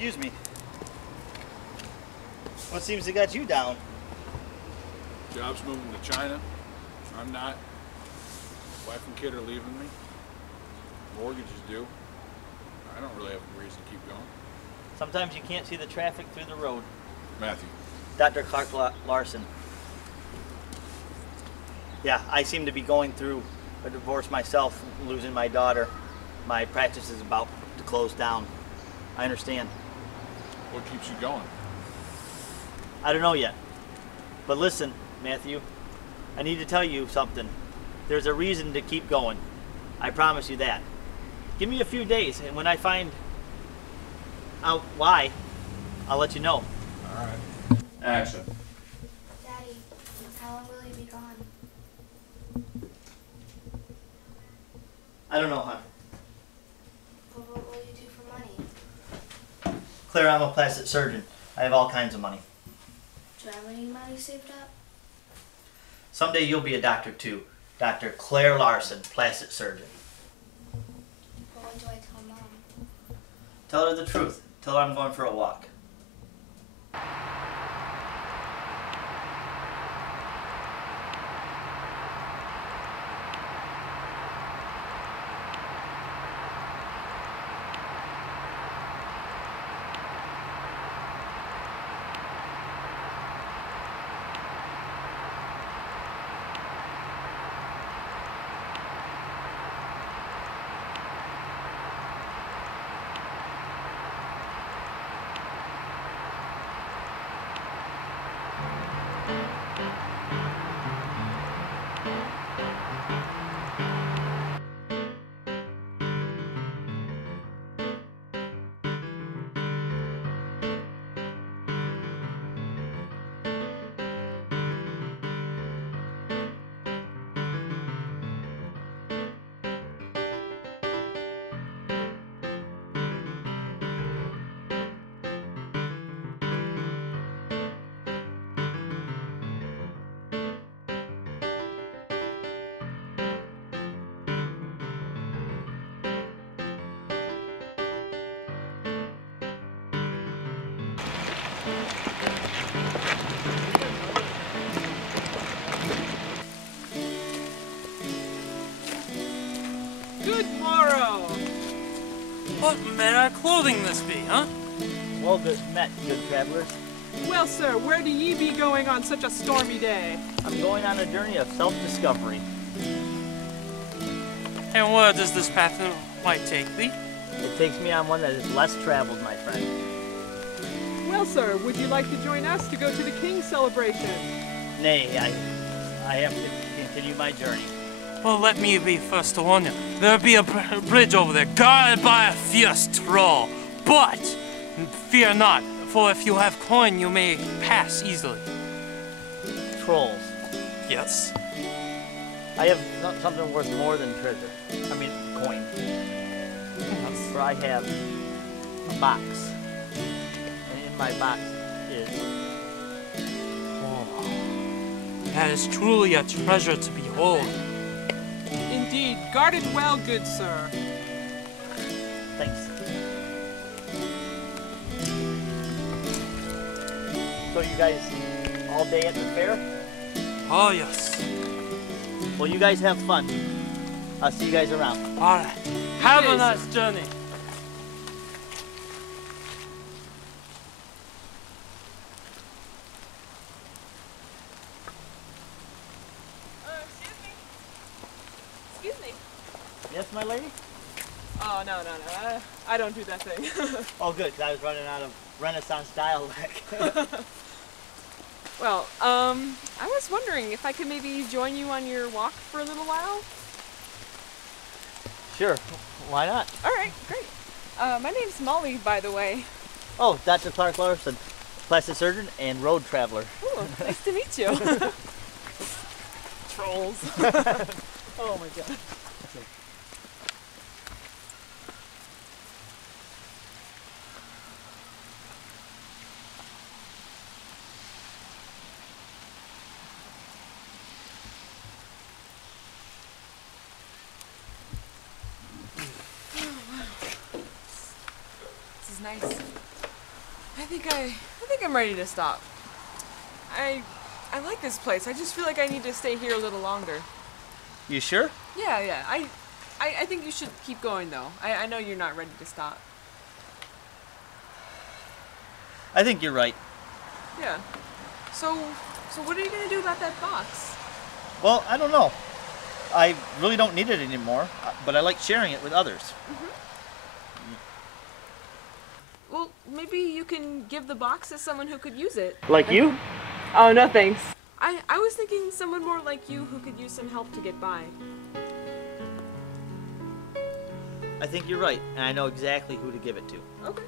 Excuse me. What seems to got you down? Job's moving to China. I'm not. Wife and kid are leaving me. Mortgage is due. I don't really have a reason to keep going. Sometimes you can't see the traffic through the road. Matthew. Dr. Claire Larson. Yeah, I seem to be going through a divorce myself, losing my daughter. My practice is about to close down. I understand. What keeps you going? I don't know yet. But listen, Matthew, I need to tell you something. There's a reason to keep going. I promise you that. Give me a few days, and when I find out why, I'll let you know. All right. Action. Daddy, how long will you be gone? I don't know, hon. But what will you do for money? Claire, I'm a plastic surgeon. I have all kinds of money. Do you have any money saved up? Someday you'll be a doctor too. Dr. Claire Larson, plastic surgeon. But what do I tell Mom? Tell her the truth. Tell her I'm going for a walk. Good morrow! What manner of clothing this be, huh? Well met, good travelers. Well, sir, where do ye be going on such a stormy day? I'm going on a journey of self-discovery. And where does this path might take thee? It takes me on one that is less traveled, my friend. Well, sir, would you like to join us to go to the King's celebration? Nay, I have to continue my journey. Well, let me be first to warn you. There be a bridge over there, guarded by a fierce troll. But fear not, for if you have coin, you may pass easily. Trolls. Yes. I have something worth more than treasure. I mean, coin. Yes. For I have a box. And in my box is... Oh, that is truly a treasure to behold. Indeed, guard it well, good sir. Thanks. So you guys all day at the fair? Oh, yes. Well, you guys have fun. I'll see you guys around. All right. Have a nice journey. Excuse me. Yes, my lady? Oh, no. I don't do that thing. Oh, good, 'cause I was running out of Renaissance dialect. Well, I was wondering if I could maybe join you on your walk for a little while? Sure. Why not? All right, great. My name's Molly, by the way. Oh, Dr. Clark Larson, plastic surgeon and road traveler. Ooh, nice to meet you. Trolls. Oh my god. This is nice. I think I'm ready to stop. I like this place. I just feel like I need to stay here a little longer. You sure? Yeah. I think you should keep going though. I know you're not ready to stop. I think you're right. Yeah. So what are you gonna do about that box? Well, I don't know. I really don't need it anymore, but I like sharing it with others. Well, maybe you can give the box to someone who could use it. Like you? Oh, no thanks. I was thinking someone more like you who could use some help to get by. I think you're right, and I know exactly who to give it to. Okay.